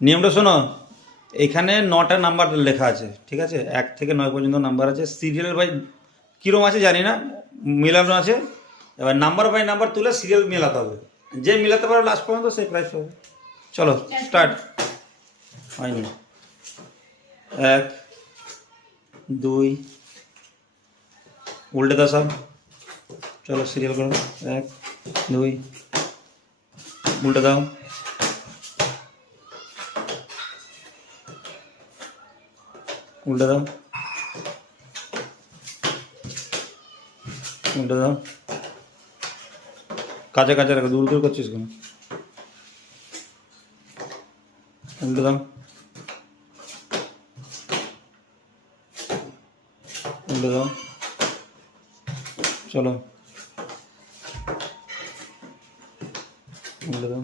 নিয়মটা শোনো, এখানে 9টা নাম্বার লেখা আছে, ঠিক আছে? 1 থেকে 9 পর্যন্ত নাম্বার আছে। সিরিয়াল বাই কীরকম আছে জানি না, মেলানো আছে। এবার নাম্বার বাই নাম্বার তুলে সিরিয়াল মেলাতে হবে। যে মেলাতে পারবে লাস্ট পর্যন্ত সেই প্রাইস পাবে। চলো স্টার্ট। হয়নি। 1 2, উল্টে দাও সব। চলো সিরিয়াল করো। 1 2, উল্টে দাও। উল্টে দাও, উল্টে দাও। কাছে কাছে রাখো, দূর দূর করছিস কেন? উল্টে দাও, উল্টে দাও। চলো উল্টে দাও।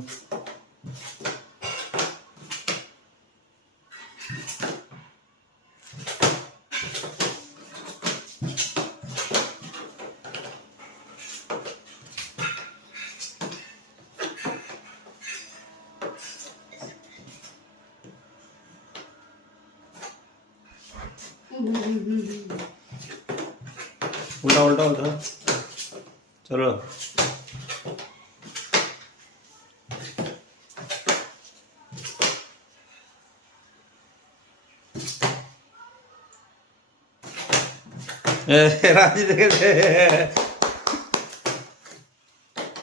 उल्टा उल्टा उल्टा। चलो राजी देखे